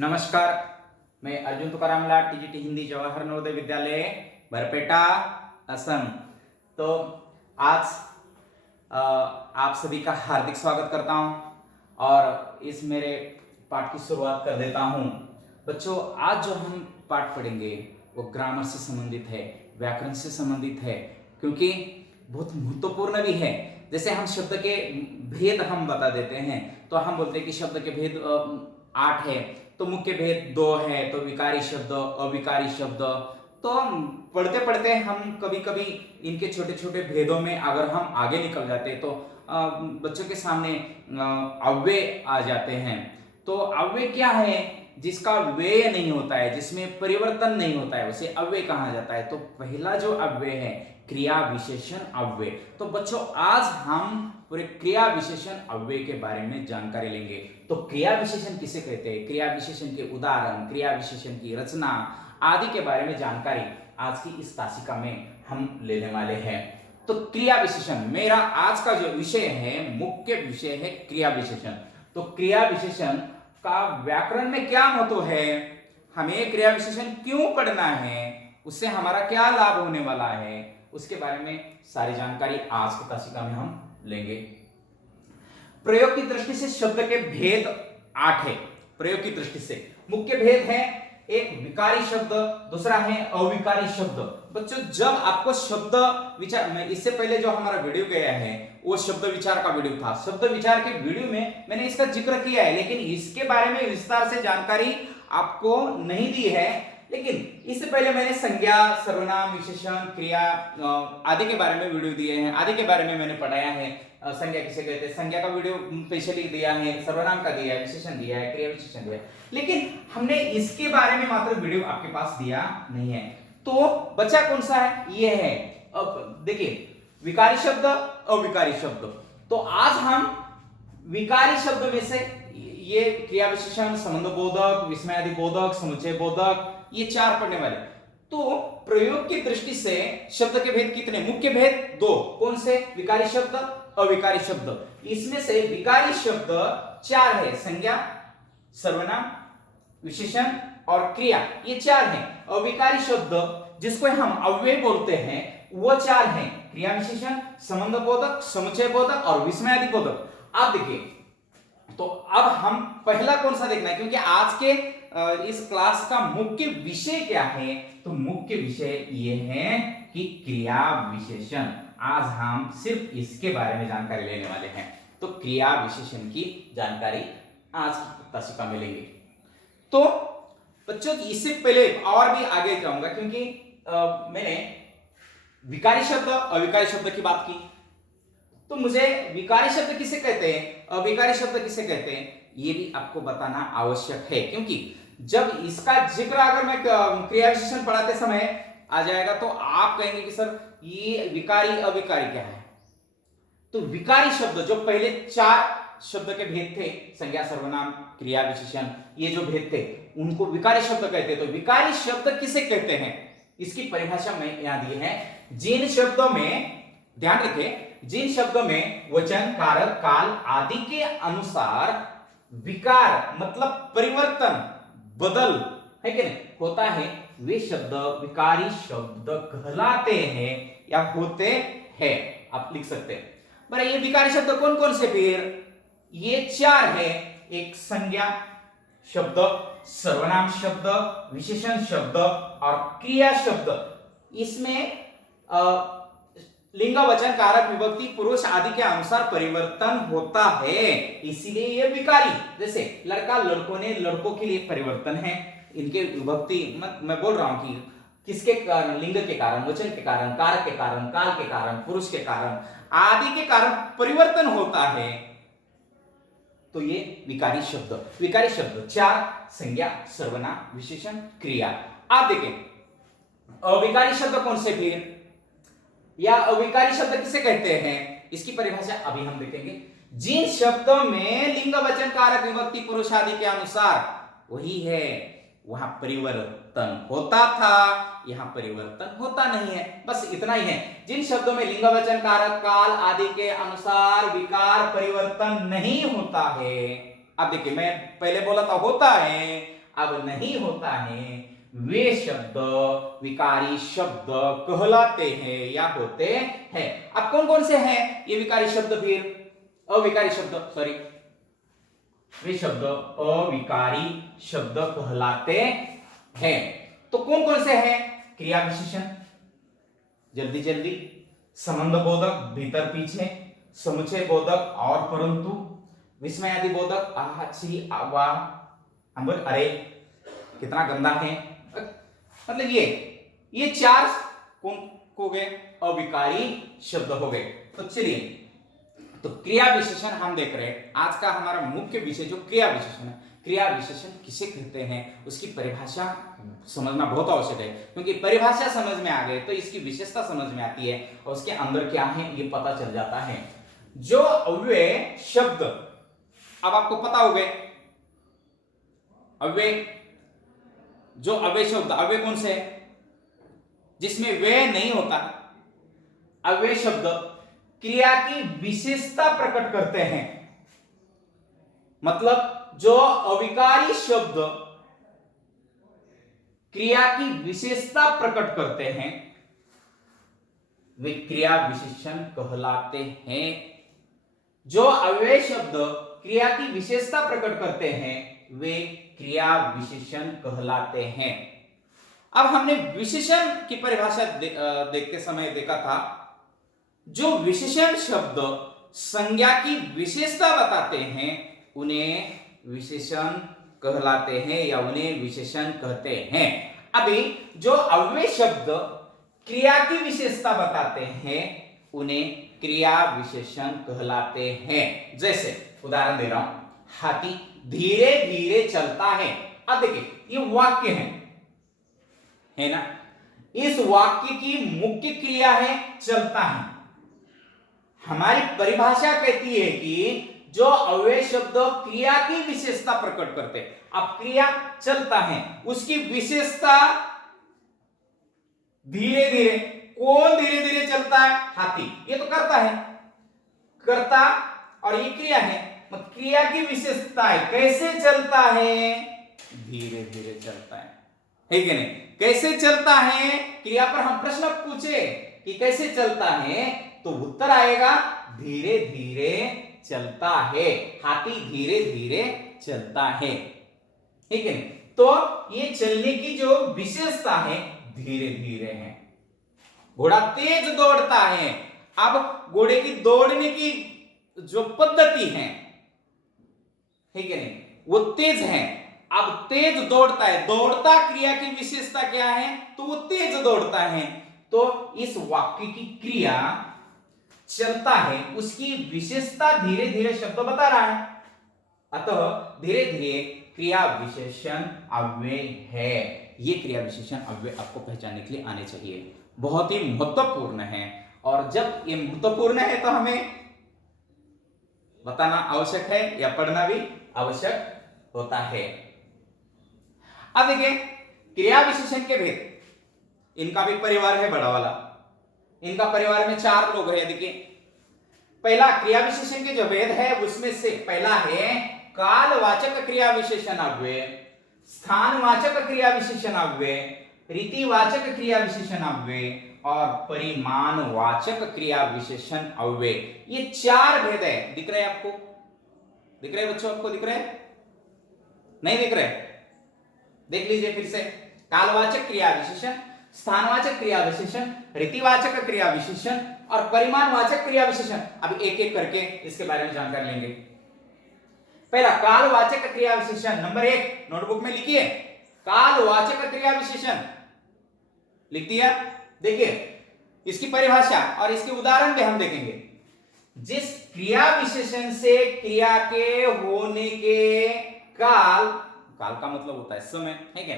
नमस्कार, मैं अर्जुन तुकाराम लाड टीजीटी हिंदी जवाहर नवोदय विद्यालय बरपेटा असम। तो आज आप सभी का हार्दिक स्वागत करता हूं और इस मेरे पाठ की शुरुआत कर देता हूं। बच्चों, आज जो हम पाठ पढ़ेंगे वो ग्रामर से संबंधित है, व्याकरण से संबंधित है, क्योंकि बहुत महत्वपूर्ण भी है। जैसे हम शब्द के भेद हम बता देते हैं, तो हम बोलते हैं कि शब्द के भेद 8 है, तो मुख्य भेद 2 है, तो विकारी शब्द, अविकारी शब्द। तो पढ़ते पढ़ते हम कभी कभी इनके छोटे छोटे भेदों में अगर हम आगे निकल जाते हैं तो बच्चों के सामने अव्यय आ जाते हैं। तो अव्यय क्या है? जिसका व्यय नहीं होता है, जिसमें परिवर्तन नहीं होता है, उसे अव्यय कहा जाता है। तो पहला जो अव्यय है क्रिया विशेषण अव्यय। तो बच्चों, आज हम पूरे क्रिया विशेषण अव्यय के बारे में जानकारी लेंगे। तो क्रिया विशेषण किसे कहते हैं, क्रिया विशेषण के उदाहरण, क्रिया विशेषण की रचना आदि के बारे में जानकारी आज की इस तासिका में हम लेने वाले हैं। तो क्रिया विशेषण मेरा आज का जो विषय है, मुख्य विषय है क्रिया विशेषण। तो क्रिया विशेषण का व्याकरण में क्या महत्व है, हमें क्रिया विशेषण क्यों पढ़ना है, उससे हमारा क्या लाभ होने वाला है, उसके बारे में सारी जानकारी आज की तासिका में हम लेंगे। प्रयोग की दृष्टि से शब्द के भेद 8 है। प्रयोग की दृष्टि से मुख्य भेद है, एक विकारी शब्द, दूसरा है अविकारी शब्द। बच्चों, जब आपको शब्द विचार में, इससे पहले जो हमारा वीडियो गया है वो शब्द विचार का वीडियो था। शब्द विचार के वीडियो में मैंने इसका जिक्र किया है, लेकिन इसके बारे में विस्तार से जानकारी आपको नहीं दी है। लेकिन इससे पहले मैंने संज्ञा, सर्वनाम, विशेषण, क्रिया आदि के बारे में वीडियो दिए हैं, आदि के बारे में मैंने पढ़ाया है। संज्ञा किसे कहते हैं, संज्ञा का वीडियो स्पेशली दिया है, सर्वनाम का दिया है, विशेषण दिया है, क्रिया विशेषण दिया है, लेकिन हमने इसके बारे में मात्र वीडियो आपके पास दिया नहीं है। तो बचा कौन सा है? ये है। अब देखिए, विकारी शब्द, अविकारी शब्द। तो आज हम विकारी शब्द में से ये क्रिया विशेषण, संबंध बोधक, विस्मयादि बोधक, समुच्चय बोधक, ये 4 पढ़ने वाले। तो प्रयोग की दृष्टि से शब्द के भेद कितने? मुख्य भेद 2। कौन से? विकारी शब्द, अविकारी शब्द। इसमें से विकारी शब्द 4 है, संज्ञा, सर्वनाम, विशेषण और क्रिया, ये 4 हैं। अविकारी शब्द जिसको हम अव्यय बोलते हैं वो 4 हैं, क्रिया विशेषण, संबंध बोधक, समुच्चय बोधक और विस्मयादि बोधक। आप देखिए, तो अब हम पहला कौन सा देखना है, क्योंकि आज के इस क्लास का मुख्य विषय क्या है? तो मुख्य विषय ये है कि क्रिया विशेषण। आज हम सिर्फ इसके बारे में जानकारी लेने वाले हैं। तो क्रिया विशेषण की जानकारी आज की तासिका में लेंगे। तो बच्चों, इससे पहले और भी आगे जाऊंगा, क्योंकि मैंने विकारी शब्द, अविकारी शब्द की बात की, तो मुझे विकारी शब्द किसे कहते हैं, अविकारी शब्द किसे कहते हैं, ये भी आपको बताना आवश्यक है। क्योंकि जब इसका जिक्र अगर मैं क्रिया विशेषण पढ़ाते समय आ जाएगा तो आप कहेंगे कि सर ये विकारी अविकारी क्या है। तो विकारी शब्द जो पहले 4 शब्द के भेद थे, संज्ञा, सर्वनाम, क्रिया विशेषण, ये जो भेद थे उनको विकारी शब्द कहते हैं। तो विकारी शब्द किसे कहते हैं, इसकी परिभाषा में यहां दी है। जिन शब्दों में, ध्यान रखें, जिन शब्दों में वचन, कारक, काल आदि के अनुसार विकार मतलब परिवर्तन, बदल है कि नहीं होता है, वे शब्द विकारी शब्द कहलाते हैं या होते हैं। आप लिख सकते हैं। पर ये विकारी शब्द कौन कौन से? फिर ये 4 है, एक संज्ञा शब्द, सर्वनाम शब्द, विशेषण शब्द और क्रिया शब्द। इसमें लिंग, वचन, कारक, विभक्ति, पुरुष आदि के अनुसार परिवर्तन होता है, इसीलिए ये विकारी। जैसे लड़का, लड़कों ने, लड़कों के लिए परिवर्तन है, इनके विभक्ति मैं बोल रहा हूं कि किसके कारण? लिंग के कारण, वचन के कारण, कारक के कारण, काल के कारण, पुरुष के कारण आदि के कारण परिवर्तन होता है, तो ये विकारी शब्द। विकारी शब्द 4, संज्ञा, सर्वनाम, विशेषण, क्रिया। आप देखें, अविकारी शब्द कौन से? फिर या अविकारी शब्द किसे कहते हैं, इसकी परिभाषा अभी हम देखेंगे। जिन शब्दों में लिंग, वचन, कारक, विभक्ति, पुरुष आदि के अनुसार वही है, वहां परिवर्तन होता था, यहां परिवर्तन होता नहीं है, बस इतना ही है। जिन शब्दों में लिंग, वचन, कारक, काल आदि के अनुसार विकार परिवर्तन नहीं होता है। अब देखिए, मैं पहले बोला था होता है, अब नहीं होता है, वे शब्द विकारी शब्द कहलाते हैं या होते हैं। अब कौन कौन से हैं ये विकारी शब्द? फिर अविकारी शब्द, सॉरी, वे शब्द अविकारी शब्द कहलाते हैं। तो कौन कौन से हैं? क्रिया विशेषण, जल्दी जल्दी, संबंध बोधक, भीतर पीछे, समुचय बोधक और परंतु, विस्मयादि बोधक, आह छी वाह, अंबर, अरे कितना गंदा है, मतलब ये चार कौन हो गए? अविकारी शब्द हो गए। तो चलिए, तो क्रिया विशेषण हम देख रहे हैं। आज का हमारा मुख्य विषय जो क्रिया विशेषण है, क्रिया विशेषण किसे कहते हैं उसकी परिभाषा समझना बहुत आवश्यक है, क्योंकि परिभाषा समझ में आ गए तो इसकी विशेषता समझ में आती है और उसके अंदर क्या है ये पता चल जाता है। जो अव्यय शब्द, अब आपको पता हो गए अव्यय, जो अव्यय शब्द, अव्यय कौन से है? जिसमें वे नहीं होता। अव्यय शब्द क्रिया की विशेषता प्रकट करते हैं, मतलब जो अविकारी शब्द क्रिया की विशेषता प्रकट करते हैं वे क्रिया विशेषण कहलाते हैं। जो अव्यय शब्द क्रिया की विशेषता प्रकट करते हैं वे क्रिया विशेषण कहलाते हैं। अब हमने विशेषण की परिभाषा देखते समय देखा था, जो विशेषण शब्द संज्ञा की विशेषता बताते हैं उन्हें विशेषण कहलाते हैं या उन्हें विशेषण कहते हैं। अभी जो अव्यय शब्द क्रिया की विशेषता बताते हैं उन्हें क्रिया विशेषण कहलाते हैं। जैसे उदाहरण दे रहा हूं, हाथी धीरे धीरे चलता है। अब देखिए ये वाक्य है ना, इस वाक्य की मुख्य क्रिया है चलता है। हमारी परिभाषा कहती है कि जो अव्यय शब्द क्रिया की विशेषता प्रकट करते हैं, अब क्रिया चलता है उसकी विशेषता धीरे धीरे, कौन धीरे धीरे चलता है? हाथी, ये तो करता है, करता और ये क्रिया है, मतलब क्रिया की विशेषता है। कैसे चलता है? धीरे धीरे चलता है कि नहीं? कैसे चलता है? क्रिया पर हम प्रश्न पूछे कि कैसे चलता है तो उत्तर आएगा धीरे धीरे चलता है। हाथी धीरे धीरे चलता है, ठीक है? तो ये चलने की जो विशेषता है धीरे धीरे है। घोड़ा तेज दौड़ता है, अब घोड़े की दौड़ने की जो पद्धति है, ठीक है नहीं, वो तेज है। अब तेज दौड़ता है, दौड़ता क्रिया की विशेषता क्या है? तो वो तेज दौड़ता है। तो इस वाक्य की क्रिया चलता है, उसकी विशेषता धीरे धीरे शब्द बता रहा है, अतः धीरे धीरे क्रिया विशेषण अव्यय है। ये क्रिया विशेषण अव्यय आपको पहचानने के लिए आने चाहिए, बहुत ही महत्वपूर्ण है। और जब ये महत्वपूर्ण है तो हमें बताना आवश्यक है या पढ़ना भी आवश्यक होता है। अब देखिए क्रिया विशेषण के भेद, इनका भी परिवार है बड़ा वाला, इनका परिवार में 4 लोग हैं। देखिए पहला क्रिया विशेषण के जो भेद है उसमें से पहला है कालवाचक क्रिया विशेषण अव्यय, स्थानवाचक क्रिया विशेषण अव्यय, रीतिवाचक क्रिया विशेषण अव्यय और परिमाणवाचक क्रिया विशेषण अव्यय। ये 4 भेद है। दिख रहे हैं आपको? दिख रहे बच्चों? आपको दिख रहे? नहीं दिख रहे? देख लीजिए फिर से। कालवाचक क्रिया विशेषण, स्थानवाचक क्रिया विशेषण, रीतिवाचक क्रिया विशेषण और परिमाणवाचक क्रिया विशेषण। अब एक एक करके इसके बारे में जानकारी लेंगे। पहला कालवाचक क्रिया विशेषण, नंबर 1 नोटबुक में लिखिए, कालवाचक क्रिया विशेषण लिख दिया। देखिए इसकी परिभाषा और इसके उदाहरण भी हम देखेंगे। जिस क्रिया विशेषण से क्रिया के होने के काल, काल का मतलब होता है समय, है क्या?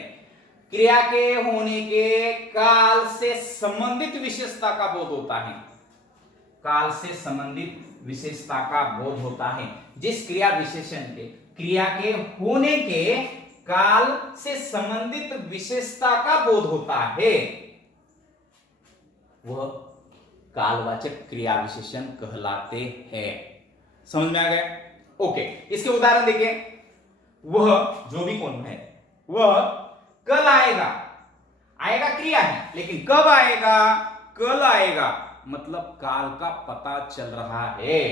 क्रिया के होने के काल से संबंधित विशेषता का बोध होता है, काल से संबंधित विशेषता का बोध होता है। जिस क्रिया विशेषण के क्रिया के होने के काल से संबंधित विशेषता का बोध होता है वह कालवाचक क्रिया विशेषण कहलाते हैं। समझ में आ गया? ओके, इसके उदाहरण देखिए। वह जो भी कौन है, वह कल आएगा। आएगा क्रिया है, लेकिन कब आएगा? कल आएगा, मतलब काल का पता चल रहा है।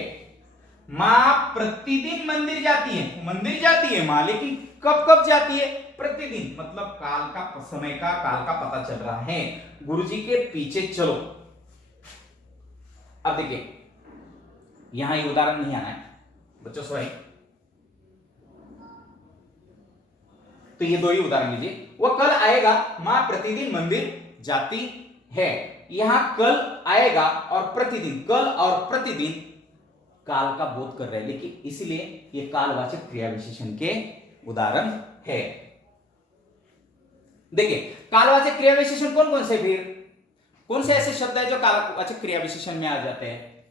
मां प्रतिदिन मंदिर जाती है, मंदिर जाती है मां, लेकिन कब कब जाती है? प्रतिदिन, मतलब काल का समय का, काल का पता चल रहा है। गुरुजी के पीछे चलो। अब देखिए, यहां ये उदाहरण नहीं आना है बच्चों, सॉरी। तो ये दो ही उदाहरण लीजिए। वह कल आएगा, मां प्रतिदिन मंदिर जाती है। यहां कल आएगा और प्रतिदिन, कल और प्रतिदिन काल का बोध कर रहे हैं, लेकिन इसलिए ये कालवाचक क्रिया विशेषण के उदाहरण है। देखिए, कालवाचक क्रिया विशेषण कौन कौन से, फिर कौन से ऐसे शब्द है जो कालवाचक क्रिया विशेषण में आ जाते हैं?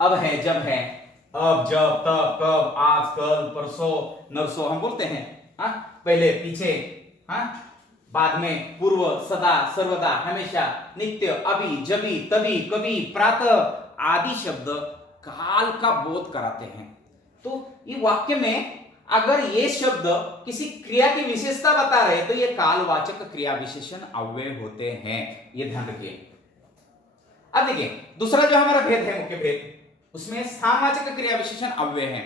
अब है, जब है, अब, जब, तब, कब, आज, कल, परसों, नरसों हम बोलते हैं। हाँ, पहले, पीछे, हाँ, बाद में, पूर्व, सदा, सर्वदा, हमेशा, नित्य, अभी, जभी, तभी, कभी, प्रातः आदि शब्द काल का बोध कराते हैं। तो ये वाक्य में अगर ये शब्द किसी क्रिया की विशेषता बता रहे तो ये कालवाचक क्रिया विशेषण अव्यय होते हैं, ये ध्यान रखिए। अब देखिए, दूसरा जो हमारा भेद है, मुख्य भेद, उसमें स्थानवाचक क्रिया विशेषण अव्यय है।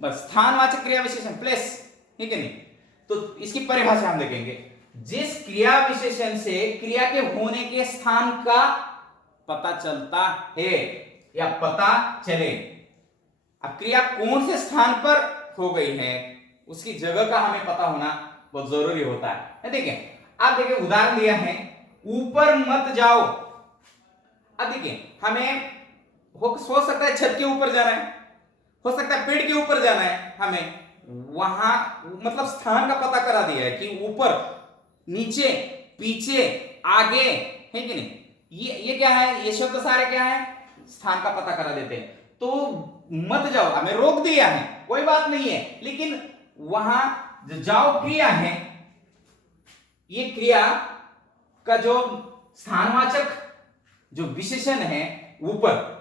बस स्थानवाचक क्रिया विशेषण प्लेस, ठीक है नहीं? तो इसकी परिभाषा हम देखेंगे। जिस क्रिया विशेषण से क्रिया के होने के स्थान का पता चलता है या पता चले। अब क्रिया कौन से स्थान पर हो गई है, उसकी जगह का हमें पता होना बहुत जरूरी होता है। देखिए, आप देखिए, उदाहरण दिया है, ऊपर मत जाओ। अब देखिए, हमें हो सकता है छत के ऊपर जाना है, हो सकता है पेड़ के ऊपर जाना है, हमें वहां मतलब स्थान का पता करा दिया है कि ऊपर, नीचे, पीछे, आगे, है कि नहीं? ये क्या है? ये शब्द सारे क्या है? स्थान का पता करा देते हैं। तो मत जाओ हमें रोक दिया है, कोई बात नहीं है, लेकिन वहां जो जाओ क्रिया है, ये क्रिया का जो स्थानवाचक जो विशेषण है ऊपर,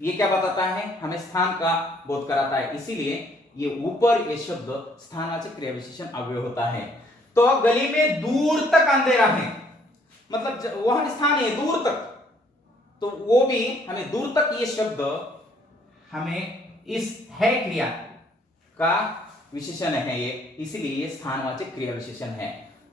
ये क्या बताता है? हमें स्थान का बोध कराता है, इसीलिए ये ऊपर, ये शब्द स्थानवाचक क्रिया विशेषण अव्यय होता है। तो गली में दूर तक अंधेरा है, मतलब वहां स्थान है दूर तक, तो वो भी हमें दूर तक, ये शब्द हमें इस है क्रिया का विशेषण है ये, इसीलिए ये स्थानवाचक क्रिया विशेषण है।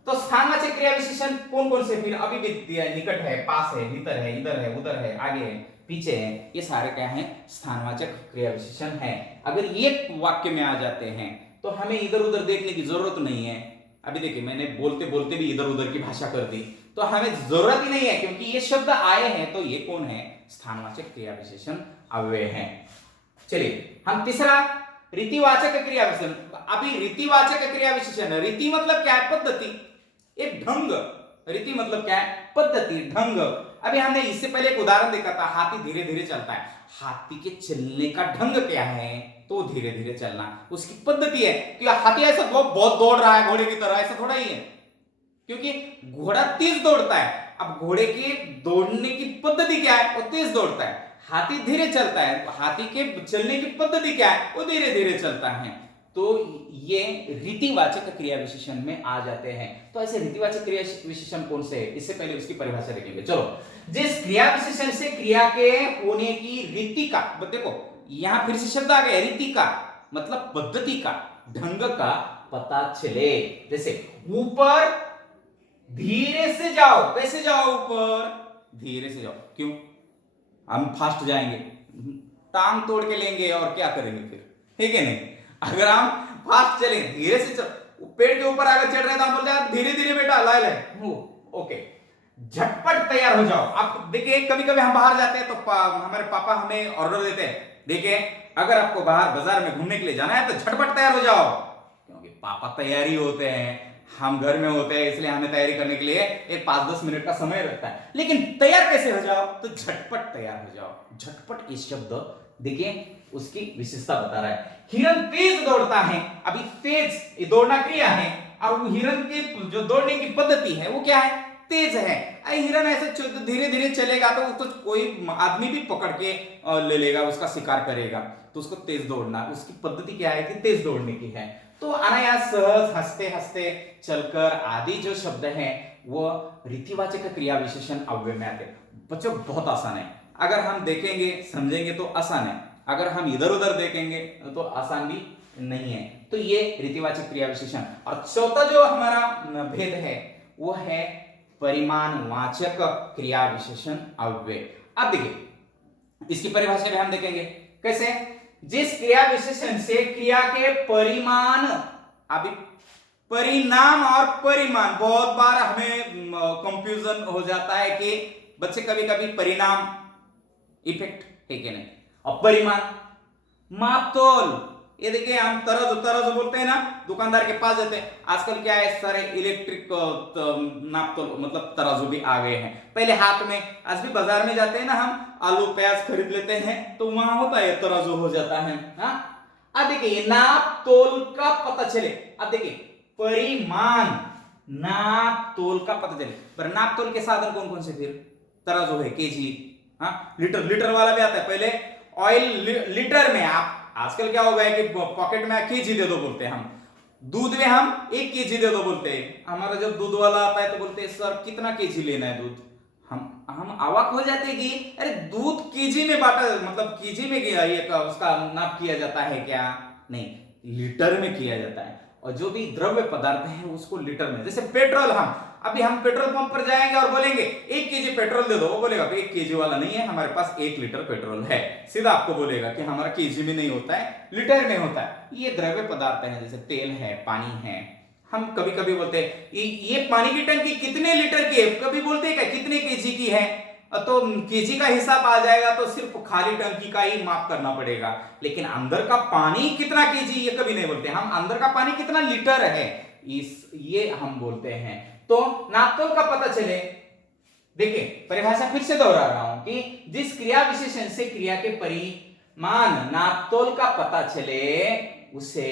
तो स्थानवाचक क्रिया विशेषण कौन कौन से? फिर अभी भी दिया, निकट है, पास है, भीतर है, इधर है, उधर है, आगे है, पीछे है, ये सारे क्या हैं? स्थानवाचक क्रिया विशेषण है। अगर ये वाक्य में आ जाते हैं तो हमें इधर उधर देखने की जरूरत नहीं है। अभी देखिए, मैंने बोलते बोलते भी इधर उधर की भाषा कर दी, तो हमें जरूरत ही नहीं है, क्योंकि ये शब्द आए हैं तो ये कौन है? स्थानवाचक क्रिया विशेषण अव्यय है। चलिए, हम तीसरा रीतिवाचक क्रिया विशेषण। अभी रीतिवाचक क्रिया विशेषण, रीति मतलब क्या है? पद्धति, एक ढंग। रीति मतलब क्या है? पद्धति, ढंग। अभी हमने इससे पहले एक उदाहरण देखा था, हाथी धीरे धीरे चलता है। हाथी के चलने का ढंग क्या है? तो धीरे धीरे चलना उसकी पद्धति है। कि हाथी ऐसा बहुत दौड़ रहा है घोड़े की तरह, ऐसा थोड़ा ही है, क्योंकि घोड़ा तेज दौड़ता है। अब घोड़े के दौड़ने की पद्धति क्या है? वो तेज दौड़ता है। हाथी धीरे चलता है, हाथी के चलने की पद्धति क्या है? वो धीरे धीरे चलता है। तो ये रीतिवाचक क्रिया विशेषण में आ जाते हैं। तो ऐसे रीतिवाचक क्रिया विशेषण कौन से है? इससे पहले उसकी परिभाषा देखेंगे। चलो, जिस क्रिया विशेषण से क्रिया के होने की रीति का, देखो यहां फिर से शब्द आ गया, रीति का मतलब पद्धति का, ढंग का पता चले। जैसे ऊपर धीरे से जाओ। कैसे जाओ ऊपर? धीरे से जाओ। क्यों? हम फास्ट जाएंगे, टांग तोड़ के लेंगे और क्या करेंगे फिर, ठीक है नहीं? अगर हम फास्ट चलें, धीरे से चल, पेड़ के ऊपर अगर चढ़ रहे हैं तो हम बोलते हैं धीरे धीरे बेटा, लाए लाए, ओके, झटपट तैयार हो जाओ। आप देखिए, कभी कभी हम बाहर जाते हैं तो हमारे पापा हमें ऑर्डर देते हैं, देखिए अगर आपको बाहर बाजार में घूमने के लिए जाना है तो झटपट तैयार हो जाओ, क्योंकि पापा तैयारी होते हैं, हम घर में होते हैं, इसलिए हमें तैयारी करने के लिए एक 5-10 मिनट का समय लगता है। लेकिन तैयार कैसे हो जाओ? तो झटपट तैयार हो जाओ। झटपट इस शब्द देखिए उसकी विशेषता बता रहा है। हिरन तेज दौड़ता है। अभी तेज ये दौड़ना क्रिया है, और वो हिरन की जो दौड़ने की पद्धति है वो क्या है? तेज है। हिरन ऐसे धीरे धीरे चलेगा तो कोई आदमी भी पकड़ के ले लेगा, उसका शिकार करेगा। तो उसको तेज दौड़ना, उसकी पद्धति क्या है कि तेज दौड़ने की है। तो अनायास सहज हंसते हंसते चलकर आदि जो शब्द हैं वो रीतिवाचक क्रिया विशेषण अव्यय में आते। बच्चों बहुत आसान है, अगर हम देखेंगे समझेंगे तो आसान है, अगर हम इधर उधर देखेंगे तो आसान भी नहीं है। तो ये रीतिवाचक क्रिया विशेषण। और चौथा जो हमारा भेद है वो है परिमाणवाचक क्रिया विशेषण अव्यय। अब देखिए इसकी परिभाषा भी हम देखेंगे कैसे। जिस क्रिया विशेषण से क्रिया के परिमाण, अभी परिणाम और परिमाण बहुत बार हमें कंफ्यूजन हो जाता है कि बच्चे कभी कभी परिणाम इफेक्ट है कि नहीं, और परिमाण मापतोल, ये देखिए हम तरज तरज बोलते हैं ना, दुकानदार के पास जाते हैं। आजकल क्या है सारे इलेक्ट्रिक नापतोल मतलब तराजू भी आ गए हैं। पहले हाथ में, आज भी बाजार में जाते हैं ना हम, आलू प्याज खरीद लेते हैं तो वहां होता है तराजू हो जाता है। अब देखिए नाप तोल का पता चले, अब देखिए परिमाण नाप तोल का पता चले, पर नाप तोल के साधन कौन कौन से, फिर तराजू है, केजी, लीटर, लीटर वाला भी आता है। पहले ऑयल लीटर में, आप आजकल क्या हो गया है कि पॉकेट में केजी दे दो बोलते हैं हम, दूध में हम 1 केजी दे दो बोलते हैं। हमारा जब दूध वाला आता है तो बोलते हैं सर कितना केजी लेना है दूध, हम अवाक हो जाते हैं कि अरे दूध केजी में बांटा, मतलब केजी में किया ये उसका नाप किया जाता है क्या, नहीं लीटर में किया जाता है। और जो भी द्रव्य पदार्थ है उसको लीटर में, जैसे पेट्रोल, अभी हम पेट्रोल पंप पर जाएंगे और बोलेंगे 1 केजी पेट्रोल दे दो, वो बोलेगा 1 केजी वाला नहीं है, हमारे पास 1 लीटर पेट्रोल है। सीधा आपको बोलेगा कि हमारा केजी में नहीं होता है, लीटर में होता है। ये द्रव्य पदार्थ है, जैसे तेल है, पानी है। हम कभी कभी बोलते हैं ये पानी की टंकी कितने लीटर की है, कभी बोलते हैं क्या कितने केजी की है, तो केजी का हिसाब आ जाएगा तो सिर्फ खाली टंकी का ही माप करना पड़ेगा। लेकिन अंदर का पानी कितना केजी ये कभी नहीं बोलते हम, अंदर का पानी कितना लीटर है ये हम बोलते हैं। तो नापतोल का पता चले, देखिए परिभाषा फिर से दोहरा रहा हूं कि जिस क्रिया विशेषण से क्रिया के परिमाण नापतोल का पता चले उसे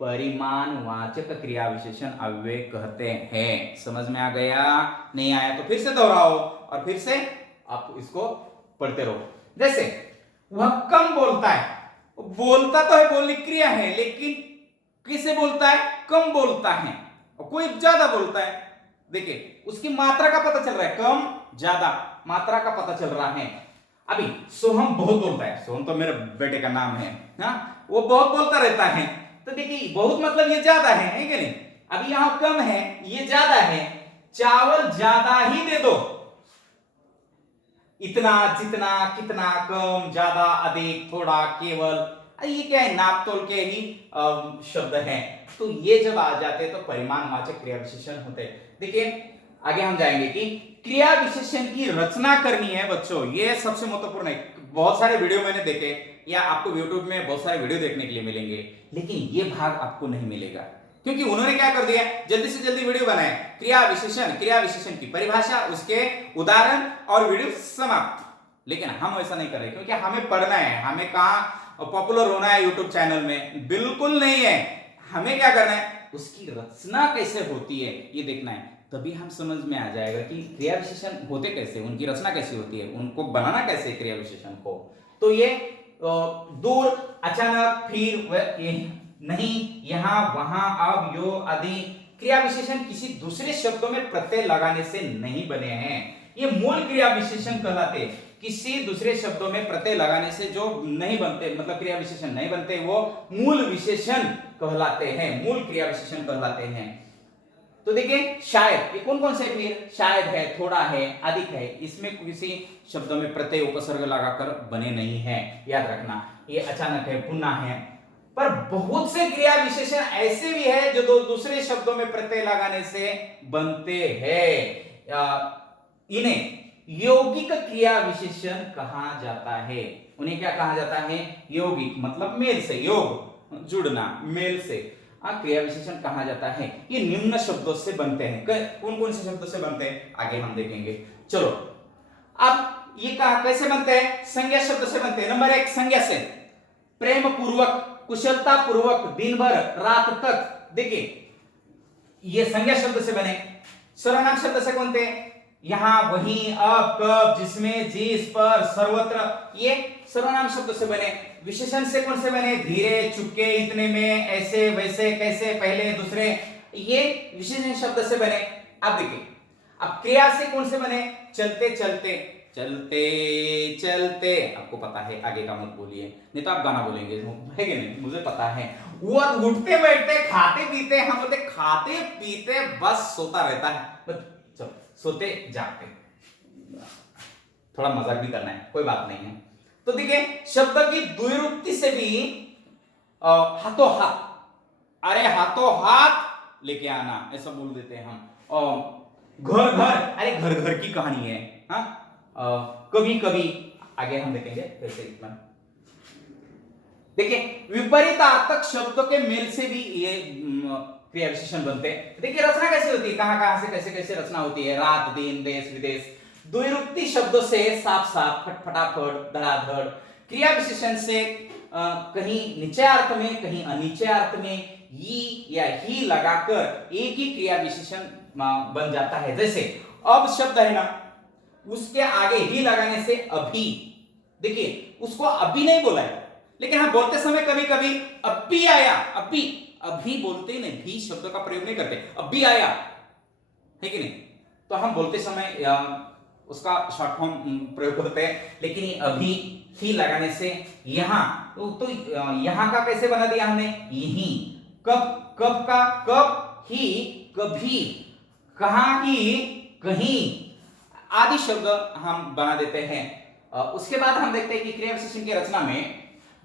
परिमाणवाचक क्रिया विशेषण अव्यय कहते हैं। समझ में आ गया? नहीं आया तो फिर से दोहराओ और फिर से आप इसको पढ़ते रहो। जैसे वह कम बोलता है, बोलता तो है, बोलने क्रिया है, लेकिन किसे बोलता है? कम बोलता है। और कोई ज्यादा बोलता है, देखिए उसकी मात्रा का पता चल रहा है, कम ज्यादा मात्रा का पता चल रहा है। अभी सोहम बहुत बोलता है, सोहम तो मेरे बेटे का नाम है, वो बहुत बोलता रहता है। तो देखिए बहुत मतलब ये ज्यादा है कि नहीं? अभी यहां कम है, ये ज्यादा है, चावल ज्यादा ही दे दो, इतना, जितना, कितना, कम, ज्यादा, अधिक, थोड़ा, केवल, ये क्या है? नापतोल के ही शब्द हैं। तो ये जब आ जाते हैं तो परिमाणवाचक क्रिया विशेषण होते हैं। देखिए आगे हम जाएंगे कि क्रिया विशेषण की रचना करनी है बच्चों, ये सबसे महत्वपूर्ण है। बहुत सारे वीडियो मैंने देखे, या आपको YouTube में बहुत सारे वीडियो देखने के लिए मिलेंगे, लेकिन ये भाग आपको नहीं मिलेगा, क्योंकि उन्होंने क्या कर दिया, जल्दी से जल्दी वीडियो बनाए, क्रिया विशेषण की परिभाषा, उसके उदाहरण और वीडियो समाप्त। लेकिन हम ऐसा नहीं कर रहे, क्योंकि हमें पढ़ना है, हमें कहां पॉपुलर होना है यूट्यूब चैनल में, बिल्कुल नहीं है। हमें क्या करना है, उसकी रचना कैसे होती है ये देखना है, तभी हम समझ में आ जाएगा कि क्रिया विशेषण होते कैसे, उनकी रचना कैसी होती है, उनको बनाना कैसे क्रिया विशेषण को। तो ये दूर, अचानक, फिर, नहीं, यहां, वहां, अब, यो आदि क्रिया विशेषण किसी दूसरे शब्दों में प्रत्यय लगाने से नहीं बने हैं, ये मूल क्रिया विशेषण कहलाते हैं। किसी दूसरे शब्दों में प्रत्यय लगाने से जो नहीं बनते, मतलब क्रिया विशेषण नहीं बनते, वो मूल विशेषण कहलाते हैं, मूल क्रिया विशेषण कहलाते हैं। तो देखिए शायद, ये कौन कौन से फिर? शायद है, थोड़ा है, अधिक है, इसमें किसी शब्दों में प्रत्यय उपसर्ग लगाकर बने नहीं है, याद रखना। ये अचानक है, पुनः है। पर बहुत से क्रिया विशेषण ऐसे भी है जो दूसरे शब्दों में प्रत्यय लगाने से बनते हैं। इन्हें यौगिक क्रिया विशेषण कहा जाता है। उन्हें क्या कहा जाता है? यौगिक, मतलब मेल से, योग जुड़ना, मेल से क्रिया विशेषण कहा जाता है। ये निम्न शब्दों से बनते हैं। कौन कौन से शब्दों से बनते हैं आगे हम देखेंगे। चलो अब ये कहा कैसे बनते हैं? संज्ञा शब्द से बनते हैं। नंबर 1 संज्ञा से, प्रेम पूर्वक, कुशलता पूर्वक, दिन भर, रात तक। देखिए ये संज्ञा शब्द से बने। सर्वनाम शब्द से बनते हैं, यहां, वहीं, अब, कब, जिसमें, जिस पर, सर्वत्र, ये सर्वनाम शब्द से बने। विशेषण से कौन से बने? धीरे, चुपके, इतने में, ऐसे, वैसे, कैसे, पहले, दूसरे, ये विशेषण शब्द से बने। अब देखिए, अब क्रिया से कौन से बने? चलते चलते, चलते चलते, आपको पता है, आगे का मत बोलिए, नहीं तो आप गाना बोलेंगे, है कि नहीं? मुझे पता है। वो उठते बैठते, खाते पीते, हम बोलते खाते पीते, बस सोता रहता है, चलो सोते जागते। थोड़ा मजाक भी करना है, कोई बात नहीं है। तो देखिए, शब्द की द्विरुक्ति से भी हाथों हाथ, अरे हाथों हाथ लेके आना, ऐसा बोल देते हैं हम। घर घर, अरे घर घर की कहानी है। हाँ, कभी कभी, आगे हम देखेंगे कैसे। इतना देखिए, विपरीतार्थक शब्दों के मेल से भी ये क्रिया विशेषण बनते हैं। देखिए रचना कैसे होती है, कहां कहां से कैसे कैसे रचना होती है। रात दिन, देश विदेश, द्विरुक्ति शब्दों से साफ साफ, फट फटाफट, धड़ाधड़। क्रिया विशेषण से कहीं निचय अर्थ में, कहीं अनिचय अर्थ में ई या ही लगाकर एक ही क्रिया विशेषण बन जाता है। जैसे अब शब्द है ना, उसके आगे ही लगाने से अभी, देखिए उसको अभी नहीं बोला है, लेकिन हम बोलते समय कभी कभी अभी आया, अभी, अभी बोलते ही नहीं, भी शब्द का प्रयोग नहीं करते, अभी आया, है कि नहीं? तो हम बोलते समय उसका शॉर्ट फॉर्म प्रयोग करते हैं, लेकिन ये अभी ही लगाने से यहां तो यहां का कैसे बना दिया हमने? यही। कब, कब का कब, ही, कभी, कहां की, कहीं, आदि शब्द हम बना देते हैं। उसके बाद हम देखते हैं कि क्रिया विशेषण की रचना में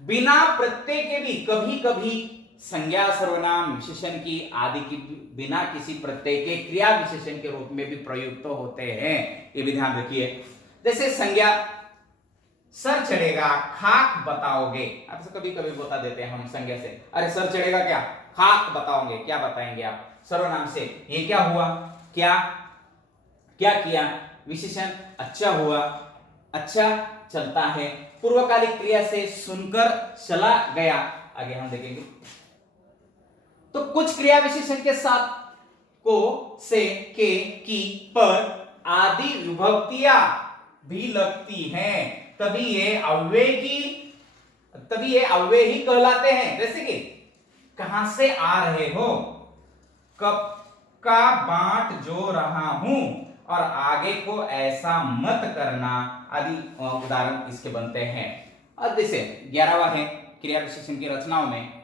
बिना प्रत्यय के भी कभी कभी संज्ञा, सर्वनाम, विशेषण की आदि की बिना किसी प्रत्यय के क्रिया विशेषण के रूप में भी प्रयुक्त होते हैं, ये भी ध्यान रखिए। जैसे संज्ञा, सर चढ़ेगा, खाक बताओगे, आपसे कभी कभी बता देते हैं हम संज्ञा से, अरे सर चढ़ेगा क्या, खाक बताओगे, क्या बताएंगे आप? सर्वनाम से ये क्या हुआ, क्या क्या किया। विशेषण अच्छा हुआ, अच्छा चलता है। पूर्वकालिक क्रिया से सुनकर चला गया, आगे हम देखेंगे। तो कुछ क्रिया विशेषण के साथ को, से, के, की, पर आदि विभक्तियां भी लगती हैं, तभी ये अव्ययी कहलाते हैं। जैसे कि कहां से आ रहे हो, कब का बांट जो रहा हूं, और आगे को ऐसा मत करना, आदि उदाहरण इसके बनते हैं। अब जैसे 11वां है, क्रिया विशेषण की रचनाओं में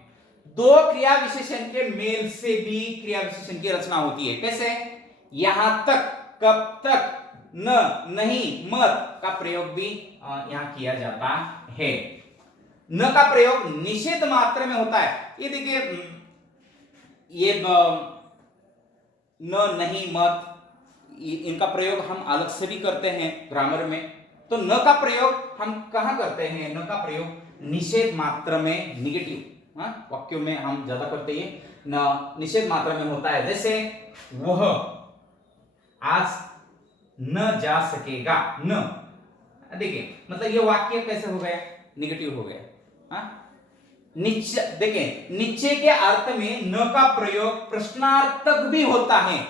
दो क्रिया विशेषण के मेल से भी क्रिया विशेषण की रचना होती है। कैसे? यहां तक, कब तक, न, नहीं, मत का प्रयोग भी यहां किया जाता है। न का प्रयोग निषेध मात्र में होता है। ये देखिए, ये न, नहीं, मत, इनका प्रयोग हम अलग से भी करते हैं ग्रामर में। तो न का प्रयोग हम कहां करते हैं? न का प्रयोग निषेध मात्र में, निगेटिव वाक्यों में हम ज्यादा करते हैं। न निषेध मात्र में होता है। जैसे वह आज न जा सकेगा, न, देखिए मतलब ये वाक्य कैसे हो गया? निगेटिव हो गया। नीचे देखिए, नीचे के अर्थ में न का प्रयोग प्रश्नार्थक भी होता है।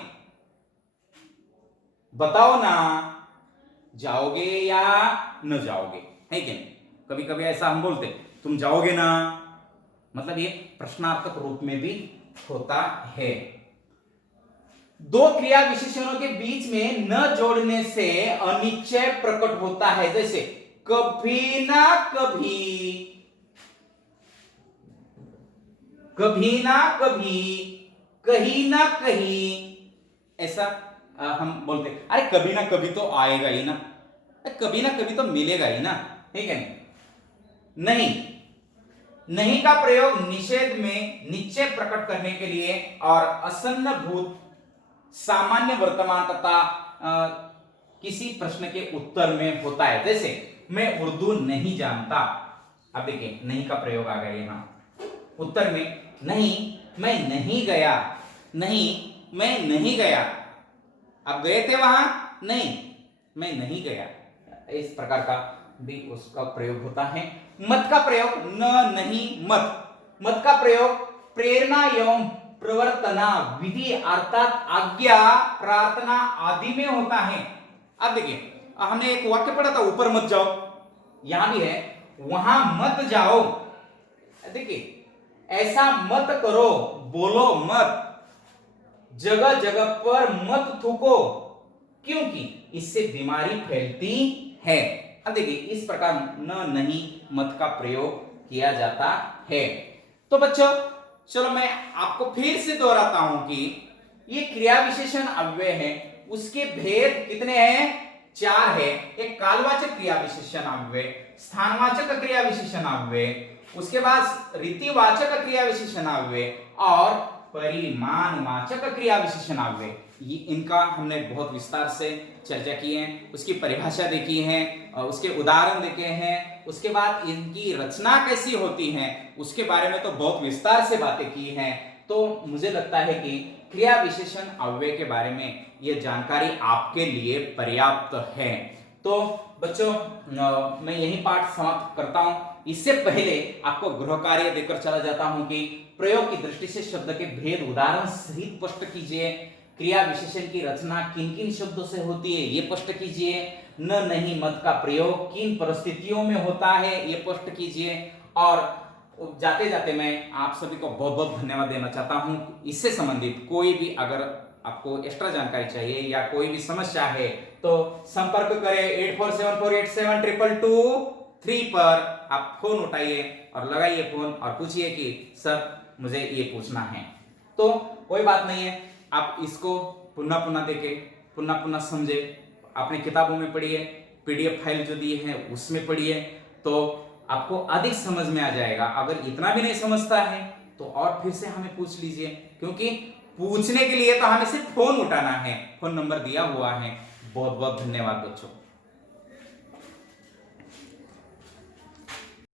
बताओ ना, जाओगे या न जाओगे, है कि नहीं? कभी कभी ऐसा हम बोलते, तुम जाओगे ना, मतलब ये प्रश्नार्थक रूप में भी होता है। दो क्रिया विशेषणों के बीच में न जोड़ने से अनिश्चय प्रकट होता है। जैसे कभी ना कभी, कभी ना कभी, कहीं ना कहीं, ऐसा हम बोलते, अरे कभी ना कभी तो आएगा ही ना, कभी ना कभी तो मिलेगा ही ना, ठीक है? नहीं, नहीं का प्रयोग निषेध में निश्चय प्रकट करने के लिए और असन्न भूत, सामान्य वर्तमान तथा किसी प्रश्न के उत्तर में होता है। जैसे मैं उर्दू नहीं जानता, अब देखिए नहीं का प्रयोग आ गया यहां उत्तर में। नहीं, मैं नहीं गया, नहीं, मैं नहीं गया। आप गए थे वहां? नहीं, मैं नहीं गया। इस प्रकार का भी उसका प्रयोग होता है। मत का प्रयोग न, नहीं, मत। मत का प्रयोग प्रेरणा एवं प्रवर्तना, विधि अर्थात आज्ञा, प्रार्थना आदि में होता है। अब देखिए, हमने एक वाक्य पढ़ा था, ऊपर मत जाओ, यहां भी है वहां मत जाओ। देखिए, ऐसा मत करो, बोलो मत, जगह जगह पर मत थूको, क्योंकि इससे बीमारी फैलती है। अब देखिए, इस प्रकार न, नहीं, मत का प्रयोग किया जाता है। तो बच्चों, चलो मैं आपको फिर से दोहराता हूं कि ये क्रिया विशेषण अव्यय है, उसके भेद कितने हैं? 4 है। एक कालवाचक क्रिया विशेषण अव्यय, स्थानवाचक क्रिया विशेषण अव्यय, उसके बाद रीतिवाचक क्रिया विशेषण अव्यय और परिमाणवाचक क्रिया विशेषण अव्यय। ये इनका हमने बहुत विस्तार से चर्चा की है, उसकी परिभाषा देखी है, उसके उदाहरण देखे हैं, उसके बाद इनकी रचना कैसी होती है उसके बारे में तो बहुत विस्तार से बातें की हैं। तो मुझे लगता है कि क्रिया विशेषण अव्यय के बारे में यह जानकारी आपके लिए पर्याप्त है। तो बच्चों, मैं यही पाठ समाप्त करता हूं। इससे पहले आपको गृह कार्य देकर चला जाता हूं कि प्रयोग की दृष्टि से शब्द के भेद उदाहरण सहित स्पष्ट कीजिए। क्रिया विशेषण की रचना किन किन शब्दों से होती है ये स्पष्ट कीजिए। न, नहीं, मत का प्रयोग किन परिस्थितियों में होता है ये स्पष्ट कीजिए। और जाते जाते मैं आप सभी को बहुत बहुत धन्यवाद देना चाहता हूं। इससे संबंधित कोई भी अगर आपको एक्स्ट्रा जानकारी चाहिए या कोई भी समस्या है तो संपर्क करें 8474872223 पर। आप फोन उठाइए और लगाइए फोन और पूछिए कि सर मुझे ये पूछना है। तो कोई बात नहीं है, आप इसको पुनः पुनः देखें, पुनः पुनः समझे, अपनी किताबों में पढ़िए, पीडीएफ फाइल जो दी है उसमें पढ़िए, तो आपको अधिक समझ में आ जाएगा। अगर इतना भी नहीं समझता है तो और फिर से हमें पूछ लीजिए, क्योंकि पूछने के लिए तो हमें सिर्फ फोन उठाना है, फोन नंबर दिया हुआ है। बहुत बहुत धन्यवाद बच्चों।